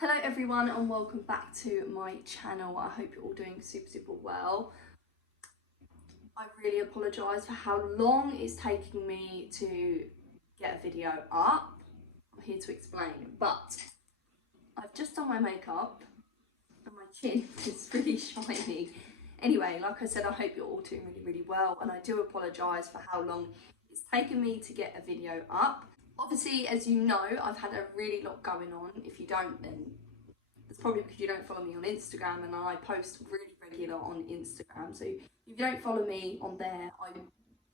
Hello everyone and welcome back to my channel. I hope you're all doing super well. I really apologise for how long it's taking me to get a video up. I'm here to explain, but I've just done my makeup and my chin is really shiny. Anyway, like I said, I hope you're all doing really well, and I do apologise for how long it's taken me to get a video up. Obviously, as you know, I've had a really lot going on. If you don't, then it's probably because you don't follow me on Instagram, and I post really regular on Instagram. So if you don't follow me on there, I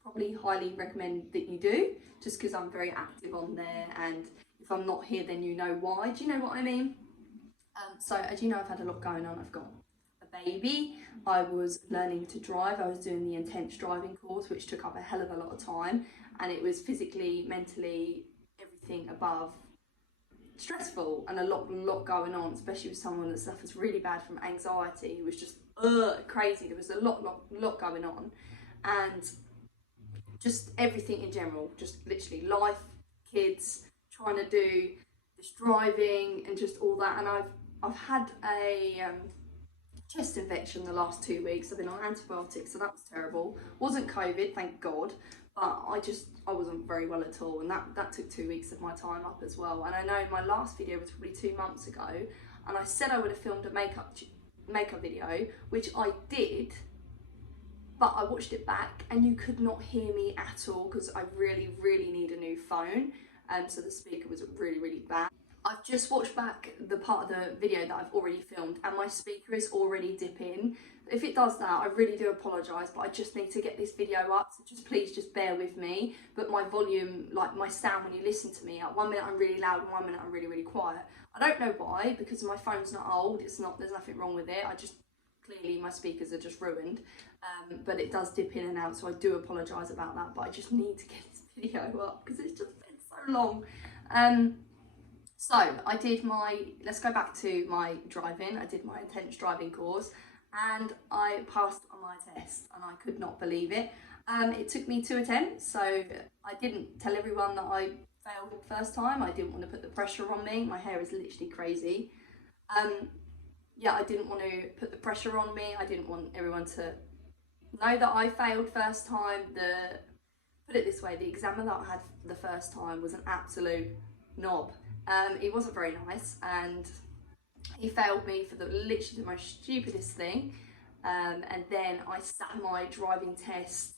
probably highly recommend that you do, just because I'm very active on there, and if I'm not here then you know why. Do you know what I mean? So as you know, I've had a lot going on. I've got a baby, I was learning to drive, I was doing the intense driving course, which took up a hell of a lot of time, and it was physically, mentally, everything above stressful, and a lot going on, especially with someone that suffers really bad from anxiety. It was just crazy. There was a lot going on, and just everything in general, just literally life, kids, trying to do this driving and just all that. And I've had a chest infection the last 2 weeks. I've been on antibiotics, so that was terrible. Wasn't COVID, thank God, but I wasn't very well at all, and that took 2 weeks of my time up as well. And I know my last video was probably 2 months ago, and I said I would have filmed a makeup video, which I did, but I watched it back and you could not hear me at all because I really need a new phone, so the speaker was really bad. I've just watched back the part of the video that I've already filmed, and my speaker is already dipping. If it does that, I really do apologise, but I just need to get this video up, so please bear with me. But my volume, like my sound when you listen to me, at 1 minute I'm really loud and 1 minute I'm really quiet. I don't know why, because my phone's not old, there's nothing wrong with it. Clearly my speakers are just ruined, but it does dip in and out, so I do apologise about that, but I just need to get this video up because it's just been so long. So I did let's go back to my driving. I did my intense driving course and I passed on my test, and I could not believe it. It took me 2 attempts, so I didn't tell everyone that I failed the first time. I didn't want to put the pressure on me. My hair is literally crazy. Yeah, I didn't want to put the pressure on me. I didn't want everyone to know that I failed first time. Put it this way, the examiner that I had the first time was an absolute knob. He wasn't very nice, and he failed me for literally the most stupidest thing. And then I sat my driving test,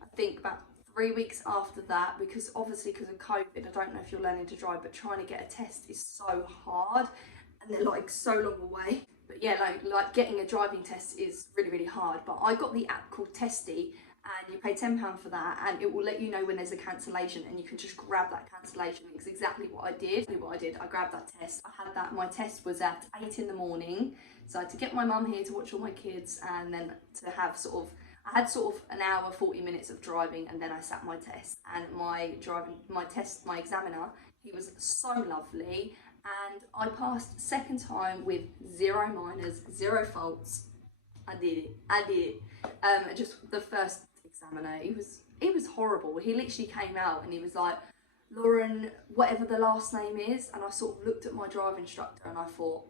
I think about 3 weeks after that, because obviously because of COVID, I don't know if you're learning to drive, but trying to get a test is so hard, and they're like so long away. But yeah, like getting a driving test is really hard. But I got the app called Testy, and you pay £10 for that, and it will let you know when there's a cancellation, and you can just grab that cancellation. It's exactly what I did. I grabbed that test. I had that. My test was at 8 in the morning, so I had to get my mum here to watch all my kids, and then to have I had an hour 40 minutes of driving, and then I sat my test. And my examiner, he was so lovely, and I passed second time with 0 minors, 0 faults. I did it. Just the first examiner, he was horrible. He literally came out and he was like, "Lauren, whatever the last name is," and I sort of looked at my driving instructor and I thought,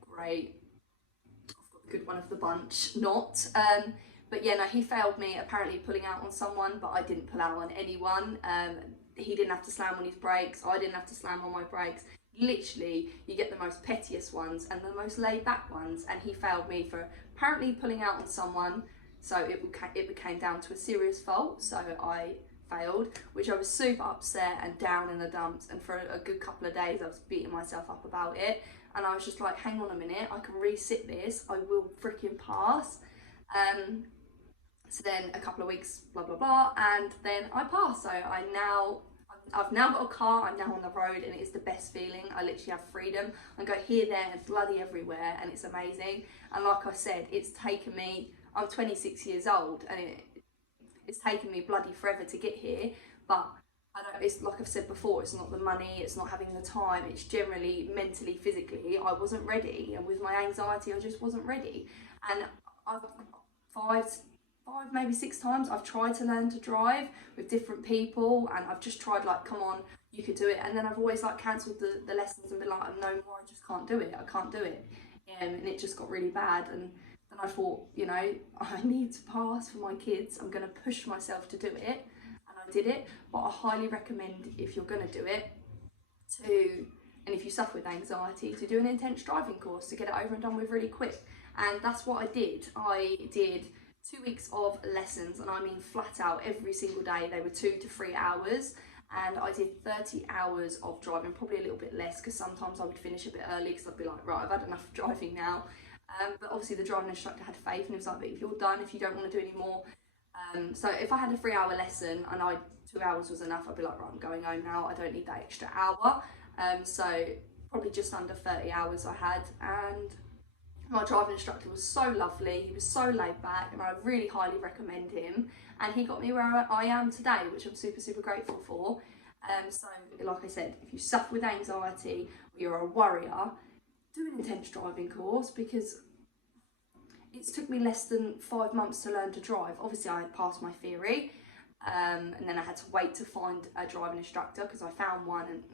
great, I've got the good one of the bunch. Not. But yeah, no, he failed me, apparently pulling out on someone, but I didn't pull out on anyone. He didn't have to slam on his brakes, I didn't have to slam on my brakes. Literally, you get the most pettiest ones and the most laid back ones, and he failed me for apparently pulling out on someone, so it became down to a serious fault, so I failed, which I was super upset and down in the dumps, and for a good couple of days I was beating myself up about it, and I was just like, hang on a minute, I can resit this, I will freaking pass. So then a couple of weeks, blah and then I passed. So I've now got a car, I'm now on the road, and it's the best feeling. I literally have freedom. I go here, there, and bloody everywhere, and it's amazing. And like I said, it's taken me, I'm 26 years old, and it's taken me bloody forever to get here, but it's like I've said before, it's not the money, it's not having the time, it's generally mentally, physically, I wasn't ready, and with my anxiety, I just wasn't ready. And I've 5, maybe 6 times I've tried to learn to drive with different people, and I've just tried like, come on, you could do it, and then I've always like cancelled the lessons and been like, no more, I just can't do it, I can't do it. And it just got really bad, and then I thought, you know, I need to pass for my kids, I'm going to push myself to do it, and I did it. But I highly recommend, if you're going to do it, and if you suffer with anxiety, to do an intense driving course to get it over and done with really quick. And that's what I did. I did 2 weeks of lessons, and I mean flat out every single day. They were 2 to 3 hours, and I did 30 hours of driving, probably a little bit less because sometimes I would finish a bit early because I'd be like, right, I've had enough driving now. But obviously the driving instructor had faith, and he was like, but if you're done, if you don't want to do any more. So if I had a 3-hour lesson and 2 hours was enough, I'd be like, right, I'm going home now, I don't need that extra hour. So probably just under 30 hours I had, and my driving instructor was so lovely, he was so laid back, and I really highly recommend him, and he got me where I am today, which I'm super, super grateful for. So like I said, if you suffer with anxiety or you're a worrier, do an intense driving course, because it took me less than 5 months to learn to drive. Obviously I had passed my theory, and then I had to wait to find a driving instructor because I found one and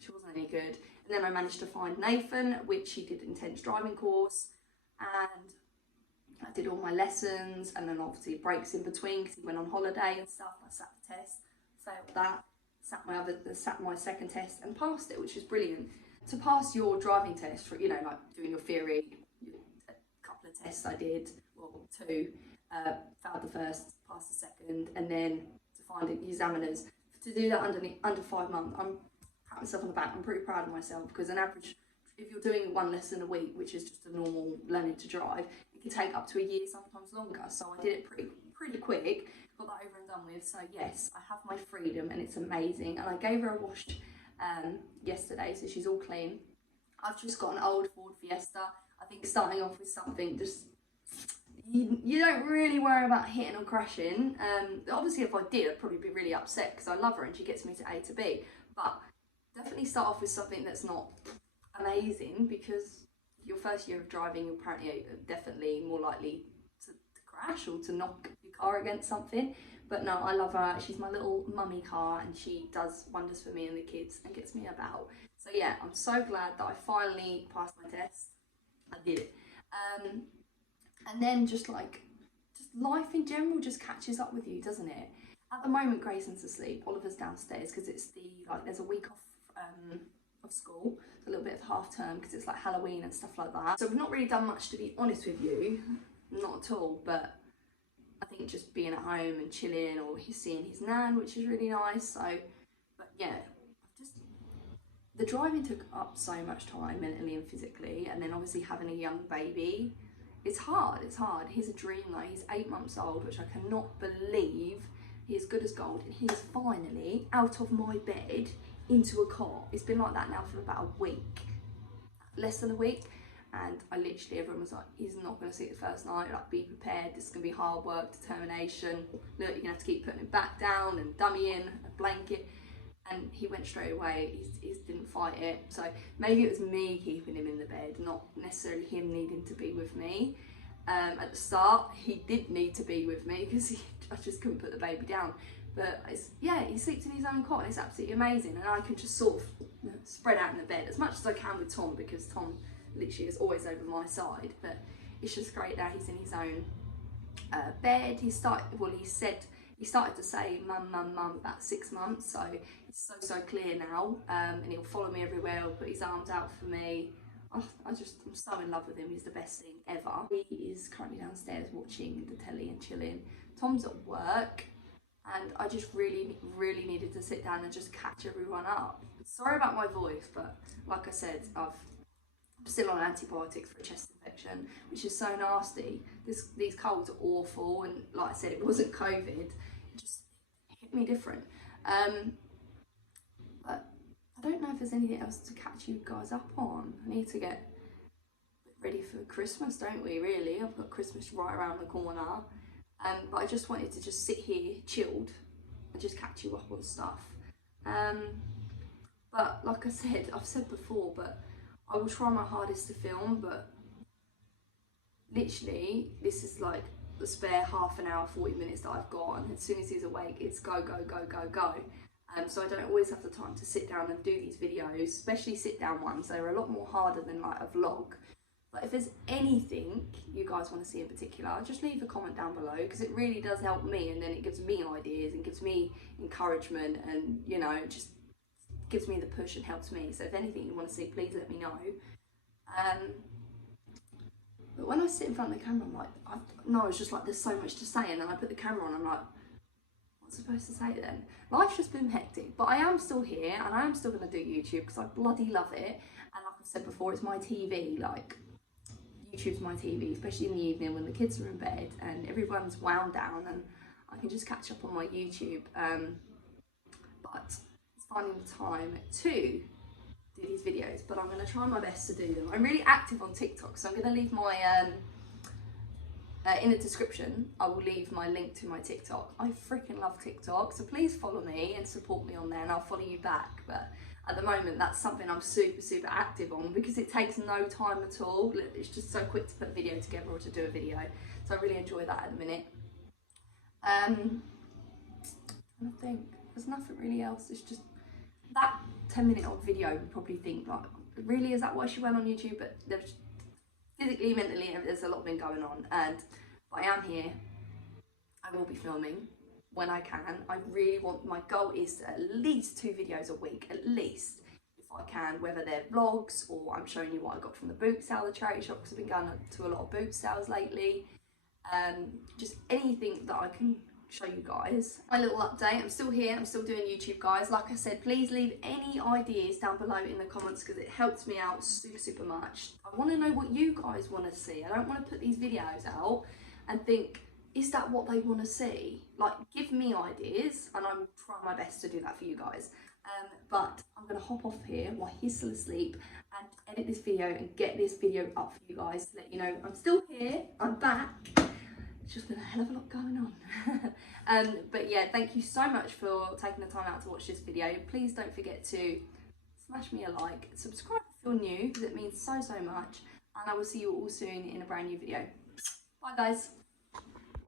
she wasn't any good. And then I managed to find Nathan, which he did an intense driving course, and I did all my lessons, and then obviously breaks in between because he went on holiday and stuff. I sat the test, failed that, sat my second test and passed it, which was brilliant. To pass your driving test, for, you know, like doing your theory, a couple of tests I did, well, 2, failed the first, passed the second, and then to find examiners, to do that under 5 months, I'm pat myself on the back. I'm pretty proud of myself, because an average, if you're doing 1 lesson a week, which is just a normal learning to drive, it can take up to a year, sometimes longer. So I did it pretty quick, got that over and done with. So yes, I have my freedom, and it's amazing. And I gave her a wash yesterday, so she's all clean. I've just got an old Ford Fiesta. I think starting off with something, just you don't really worry about hitting or crashing. Obviously if I did, I'd probably be really upset because I love her and she gets me to A to B, but definitely start off with something that's not amazing, because your first year of driving, you're apparently definitely more likely to crash or to knock your car against something. But no, I love her. She's my little mummy car, and she does wonders for me and the kids and gets me about. So yeah, I'm so glad that I finally passed my test. I did it. And then just life in general just catches up with you, doesn't it? At the moment, Grayson's asleep. Oliver's downstairs because it's there's a week off of school. It's a little bit of half term because it's like Halloween and stuff like that. So we've not really done much, to be honest with you, not at all. But I think just being at home and chilling, or he's seeing his nan, which is really nice. So, but yeah, the driving took up so much time mentally and physically, and then obviously having a young baby, it's hard. He's a dream though. He's 8 months old, which I cannot believe. He's good as gold, and he's finally out of my bed into a cot. It's been like that now for about a week, less than a week, and everyone was like, he's not going to sleep the first night, like, be prepared, this is going to be hard work, determination, look, you're going to have to keep putting him back down and dummy in a blanket. And he went straight away. He didn't fight it. So maybe it was me keeping him in the bed, not necessarily him needing to be with me. At the start, he did need to be with me because I just couldn't put the baby down. But he sleeps in his own cot, and it's absolutely amazing. And I can just sort of spread out in the bed as much as I can with Tom, because Tom literally is always over my side. But it's just great that he's in his own bed. He started to say mum, mum, mum about 6 months, so it's so clear now, and he'll follow me everywhere, he'll put his arms out for me. Oh, I'm so in love with him. He's the best thing ever. He is currently downstairs watching the telly and chilling. Tom's at work, and I just really needed to sit down and just catch everyone up. Sorry about my voice, but like I said, I'm still on antibiotics for a chest infection, which is so nasty. These colds are awful, and like I said, it wasn't COVID, it just hit me different. But I don't know if there's anything else to catch you guys up on. I need to get ready for Christmas, don't we, really? I've got Christmas right around the corner. But I just wanted to just sit here chilled and just catch you up on stuff. But like I said, I've said before, but I will try my hardest to film, but literally this is like the spare half an hour, 40 minutes that I've got, and as soon as he's awake, it's go, go, go, go, go. So I don't always have the time to sit down and do these videos, especially sit down ones. They're a lot more harder than like a vlog. But if there's anything you guys want to see in particular, just leave a comment down below, because it really does help me, and then it gives me ideas and gives me encouragement, and you know, just gives me the push and helps me. So if anything you want to see, please let me know. But when I sit in front of the camera, I'm like, it's just like there's so much to say, and then I put the camera on, I'm like, what's I supposed to say then? Life's just been hectic, but I am still here, and I am still going to do YouTube because I bloody love it. And like I've said before, it's my TV. Like, YouTube's my TV, especially in the evening when the kids are in bed and everyone's wound down, and I can just catch up on my YouTube. But it's finding the time to do these videos, but I'm going to try my best to do them. I'm really active on TikTok, so I'm going to leave my in the description, I will leave my link to my TikTok. I freaking love TikTok, so please follow me and support me on there, and I'll follow you back. But at the moment, that's something I'm super, super active on, because it takes no time at all. It's just so quick to put a video together or to do a video. So I really enjoy that at the minute. I think there's nothing really else. It's just that 10-minute odd video. You probably think, like, really, is that why she went on YouTube? But there's physically, mentally, there's a lot been going on, and I am here. I will be filming when I can. I really want, my goal is at least 2 videos a week, at least, if I can, whether they're vlogs or I'm showing you what I got from the boot sale, the charity shop, because I've been going to a lot of boot sales lately. Just anything that I can show you guys. My little update, I'm still here, I'm still doing YouTube, guys. Like I said, please leave any ideas down below in the comments, because it helps me out super, super much. I want to know what you guys want to see. I don't want to put these videos out and think, is that what they want to see? Like, give me ideas, and I'm trying my best to do that for you guys. But I'm going to hop off here while he's still asleep and edit this video and get this video up for you guys to let you know I'm still here, I'm back. It's just been a hell of a lot going on. But yeah, thank you so much for taking the time out to watch this video. Please don't forget to smash me a like, subscribe if you're new, because it means so, so much. And I will see you all soon in a brand new video. Bye, guys.